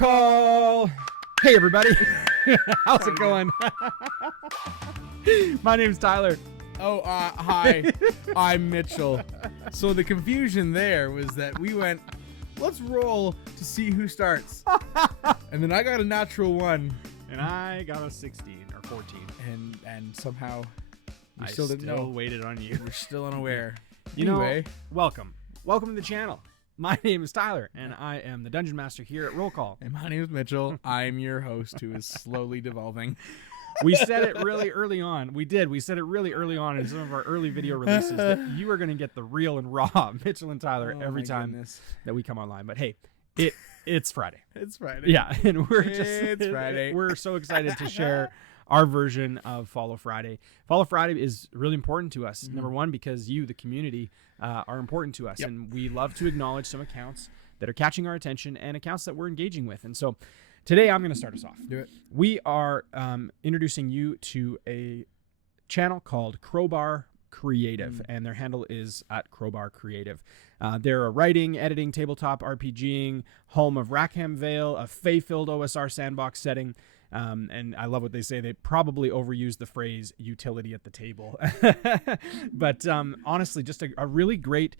call. Hey, everybody. How's it going? My name's Tyler. Oh, hi. I'm Mitchell. So the confusion there was that we went, let's roll to see who starts. And then I got a natural 1. And I got a 16 or 14. And somehow we I still didn't know. waited on you. We're still unaware. Anyway, welcome. Welcome to the channel. My name is Tyler, and I am the Dungeon Master here at Roll Call. And my name is Mitchell. I'm your host who is slowly devolving. We said it really early on. We did. We said it really early on in some of our early video releases that you are going to get the real and raw Mitchell and Tyler every time that we come online. But hey, it's Friday. It's Friday. Yeah, and It's Friday. We're so excited to share our version of Follow Friday. Follow Friday is really important to us. Number one, because you, the community, are important to us. Yep. And we love to acknowledge some accounts that are catching our attention and accounts that we're engaging with. And so today I'm going to start us off. Do it. We are introducing you to a channel called Crowbar Creative, and their handle is at Crowbar Creative. They're a writing, editing, tabletop RPGing, home of Rackham Vale, a fae-filled OSR sandbox setting. And I love what they say. They probably overuse the phrase utility at the table. But honestly, just a really great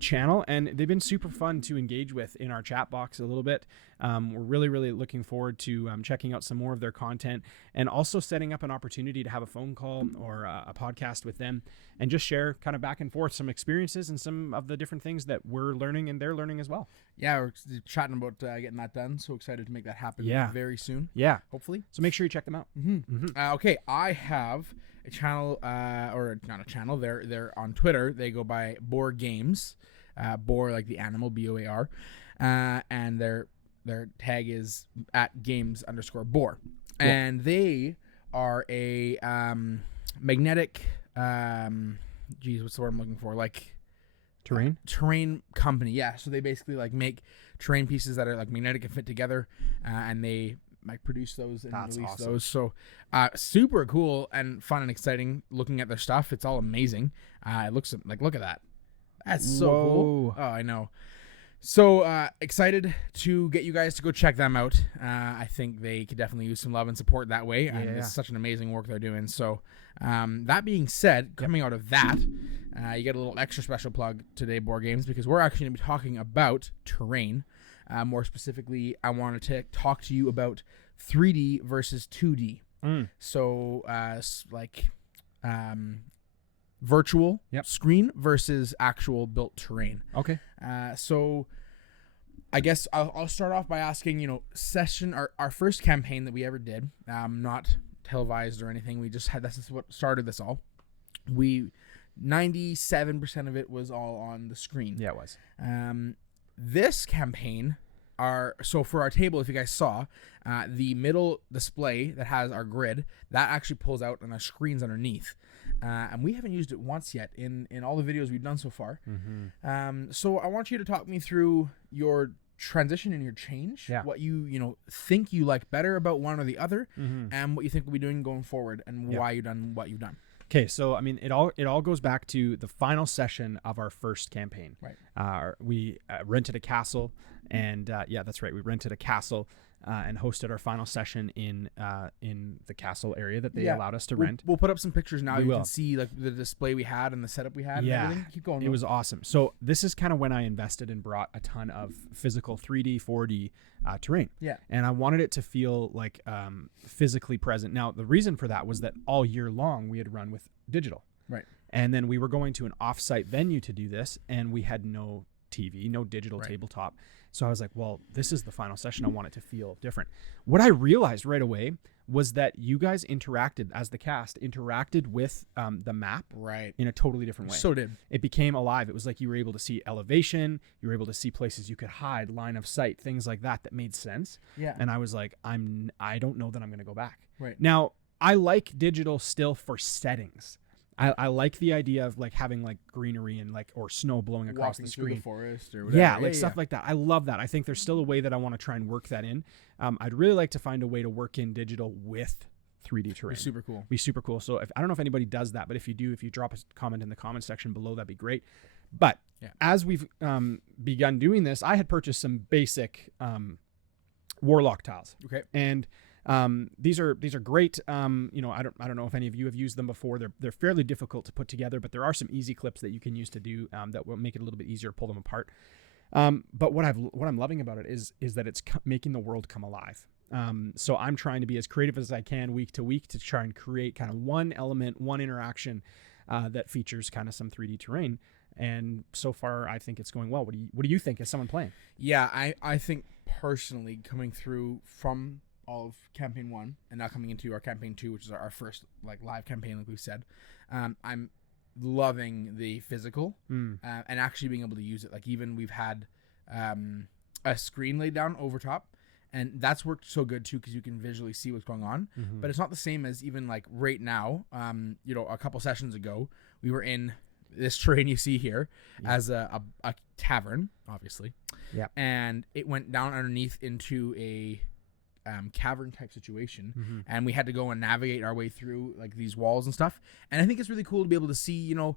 channel. And they've been super fun to engage with in our chat box a little bit. We're really, really looking forward to checking out some more of their content and also setting up an opportunity to have a phone call or a podcast with them and just share kind of back and forth some experiences and some of the different things that we're learning and they're learning as well. Yeah, we're chatting about getting that done. So excited to make that happen very soon. Yeah. Hopefully. So make sure you check them out. Okay, I have a channel, or not a channel. They're on Twitter. They go by Boar Games, Boar like the animal, BOAR, and their tag is at games_boar, and they are a magnetic. What's the word I'm looking for? Like terrain company. Yeah, so they basically like make terrain pieces that are like magnetic and fit together, and they like produce those and release those. So super cool and fun and exciting looking at their stuff. It's all amazing. It looks like, look at that. That's so cool. Oh, I know. So excited to get you guys to go check them out. I think they could definitely use some love and support that way. And it's such an amazing work they're doing. So that being said, coming out of that, you get a little extra special plug today, Board Games, because we're actually going to be talking about terrain. More specifically, I wanted to talk to you about 3D versus 2D. So virtual screen versus actual built terrain. Okay. So I guess I'll start off by asking, our first campaign that we ever did, not televised or anything. We just had, this is what started this all. 97% of it was all on the screen. Yeah, it was. This campaign, so for our table, if you guys saw, the middle display that has our grid, that actually pulls out and our screens underneath. And we haven't used it once yet in all the videos we've done so far. So I want you to talk me through your transition and your change, what you think you like better about one or the other, and what you think we'll be doing going forward, and why you've done what you've done. Okay, so I mean, it all goes back to the final session of our first campaign. Right. We rented a castle, and that's right. We rented a castle and hosted our final session in the castle area that they allowed us to rent. We'll put up some pictures now. You can see like the display we had and the setup we had. Yeah, and everything. Keep going. It was awesome. So this is kind of when I invested and brought a ton of physical 3D, 4D terrain. Yeah, and I wanted it to feel like physically present. Now the reason for that was that all year long we had run with digital. Right. And then we were going to an off-site venue to do this, and we had no TV, no digital tabletop. So I was like, well, this is the final session. I want it to feel different. What I realized right away was that you guys interacted, as the cast, interacted with the map in a totally different way. So did. It became alive. It was like you were able to see elevation. You were able to see places you could hide, line of sight, things like that made sense. Yeah. And I was like, I don't know that I'm going to go back. Right. Now, I like digital still for settings. I like the idea of like having like greenery and like or snow blowing across the screen. Through the forest or whatever. Yeah, like stuff like that. I love that. I think there's still a way that I want to try and work that in. I'd really like to find a way to work in digital with 3D terrain. Be super cool. So I don't know if anybody does that, but if you do, if you drop a comment in the comment section below, that'd be great. But as we've begun doing this, I had purchased some basic warlock tiles. Okay. And these are great. You know, I don't know if any of you have used them before. They're fairly difficult to put together, but there are some easy clips that you can use to do that will make it a little bit easier to pull them apart. But what I'm loving about it is that it's making the world come alive. So I'm trying to be as creative as I can week to week to try and create kind of one element, one interaction that features kind of some 3D terrain. And so far, I think it's going well. What do you think as someone playing? Yeah, I think personally, coming through from all of campaign 1 and now coming into our campaign 2, which is our first like live campaign, like we've said, I'm loving the physical and actually being able to use it. Like even we've had a screen laid down over top, and that's worked so good too because you can visually see what's going on. But it's not the same as even like right now. You know, a couple sessions ago, we were in this terrain you see here as a tavern, obviously. Yeah. And it went down underneath into a cavern type situation, and we had to go and navigate our way through like these walls and stuff. And I think it's really cool to be able to see, you know,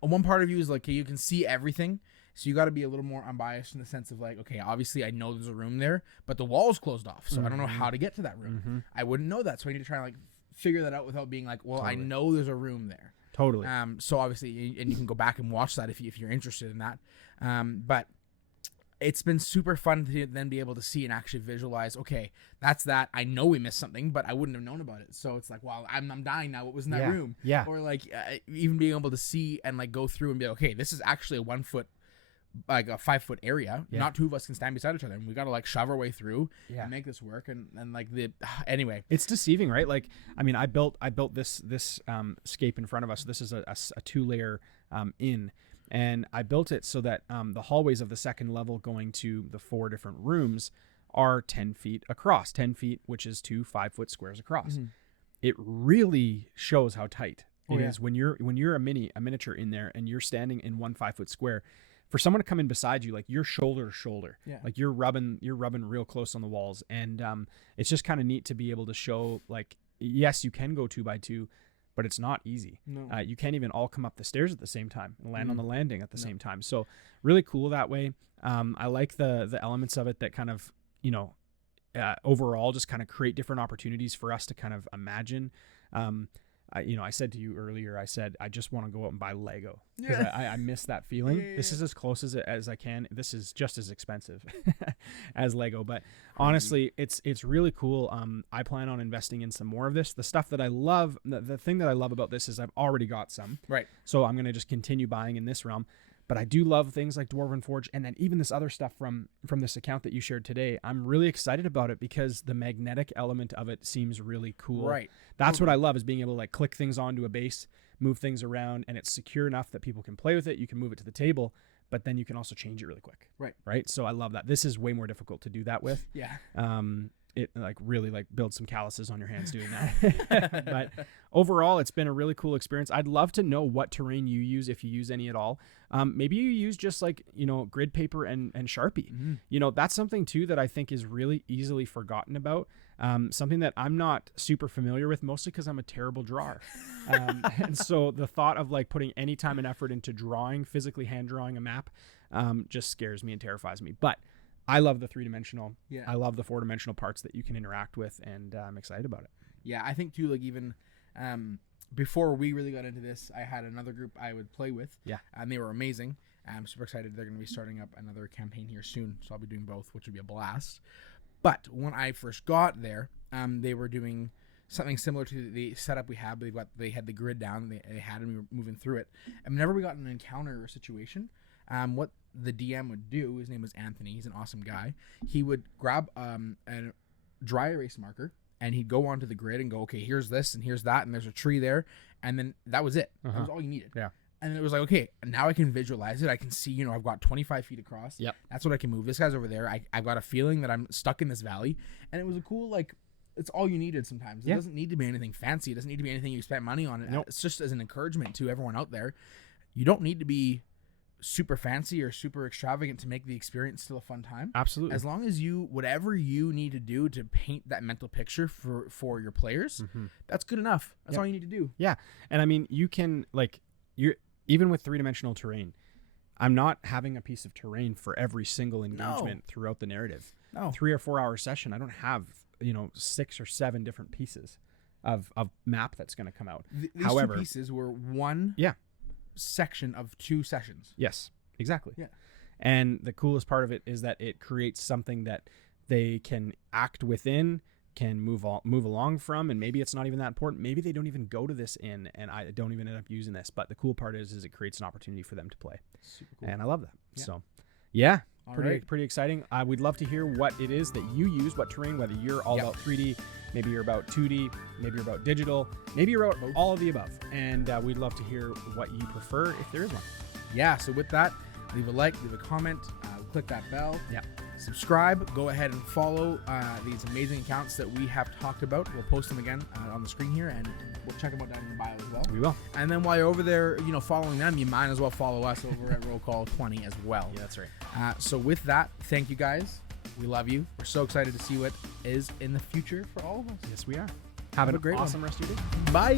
one part of you is like, okay, you can see everything. So you got to be a little more unbiased in the sense of like, okay, obviously I know there's a room there, but the wall's closed off. So I don't know how to get to that room. I wouldn't know that. So I need to try and like figure that out without being like, well, totally. I know there's a room there. Totally. So obviously, and you can go back and watch that if you're interested in that. But it's been super fun to then be able to see and actually visualize, okay, that's that. I know we missed something, but I wouldn't have known about it. So it's like, wow, I'm dying now. What was in that room? Yeah. Or like even being able to see and like go through and be like, okay, this is actually a 1 foot, like a 5 foot area. Not two of us can stand beside each other, and we got to like shove our way through and make this work. And like anyway, it's deceiving, right? Like, I mean, I built this scape in front of us. This is a 2-layer inn. And I built it so that the hallways of the second level going to the 4 different rooms are 10 feet across, 10 feet, which is 2 5-foot squares across. It really shows how tight it is when you're a miniature in there and you're standing in 1 5-foot square. For someone to come in beside you, like you're shoulder to shoulder, like you're rubbing real close on the walls. And it's just kind of neat to be able to show, like, yes, you can go 2 by 2, but it's not easy. No. You can't even all come up the stairs at the same time and land on the landing at the same time. So really cool that way. I like the elements of it that kind of, you know, overall just kind of create different opportunities for us to kind of imagine. I said to you earlier, I said, I just want to go out and buy Lego because I miss that feeling. This is as close as I can. This is just as expensive as Lego, but honestly, it's really cool. I plan on investing in some more of this. The stuff that I love, the thing that I love about this is I've already got some. Right. So I'm going to just continue buying in this realm. But I do love things like Dwarven Forge, and then even this other stuff from this account that you shared today. I'm really excited about it because the magnetic element of it seems really cool. Right. That's what I love, is being able to like click things onto a base, move things around, and it's secure enough that people can play with it. You can move it to the table, but then you can also change it really quick. Right. So I love that. This is way more difficult to do that with. Yeah. It like really like builds some calluses on your hands doing that. But overall, it's been a really cool experience. I'd love to know what terrain you use, if you use any at all. Maybe you use just like, you know, grid paper and Sharpie. You know, that's something too that I think is really easily forgotten about. Something that I'm not super familiar with, mostly because I'm a terrible drawer. And so the thought of like putting any time and effort into physically hand drawing a map just scares me and terrifies me. But I love the 3-dimensional. Yeah. I love the 4-dimensional parts that you can interact with, and I'm excited about it. Yeah, I think too, like even before we really got into this, I had another group I would play with. Yeah. And they were amazing. I'm super excited. They're going to be starting up another campaign here soon, so I'll be doing both, which would be a blast. But when I first got there, they were doing something similar to the setup we had. They had the grid down. They had and we were moving through it. And whenever we got in an encounter or situation, what the DM would do, his name was Anthony, he's an awesome guy, he would grab a dry erase marker and he'd go onto the grid and go, okay, here's this and here's that and there's a tree there, and then that was it. That was all you needed. Yeah. And it was like, okay, now I can visualize it. I can see, you know, I've got 25 feet across. Yep. That's what I can move. This guy's over there. I've got a feeling that I'm stuck in this valley. And it was a cool, like, it's all you needed sometimes. It doesn't need to be anything fancy. It doesn't need to be anything you spent money on. Nope. It's just as an encouragement to everyone out there. You don't need to be super fancy or super extravagant to make the experience still a fun time. Absolutely. As long as whatever you need to do to paint that mental picture for your players, that's good enough. That's all you need to do. Yeah. And I mean, you can, like, even with 3-dimensional terrain, I'm not having a piece of terrain for every single engagement throughout the narrative. Oh. 3 or 4 hour session, I don't have 6 or 7 different pieces of map that's going to come out. These However, 2 pieces were one section of 2 sessions. Yes, exactly. Yeah. And the coolest part of it is that it creates something that they can act within, can move along from, and maybe it's not even that important. Maybe they don't even go to this inn, and I don't even end up using this. But the cool part is it creates an opportunity for them to play. Super cool. And I love that. Yeah. So, yeah, All pretty right. pretty exciting. We'd love to hear what it is that you use, what terrain, whether you're all about 3D, maybe you're about 2D, maybe you're about digital, maybe you're about all of the above. And we'd love to hear what you prefer if there is one. Yeah, so with that, leave a like, leave a comment, click that bell. Yeah. Subscribe. Go ahead and follow these amazing accounts that we have talked about. We'll post them again on the screen here, and we'll check them out down in the bio as well. We will. And then while you're over there, following them, you might as well follow us over at Roll Call 20 as well. Yeah, that's right. So with that, thank you guys. We love you. We're so excited to see what is in the future for all of us. Yes, we are. Have a an great awesome rest of your day. Bye.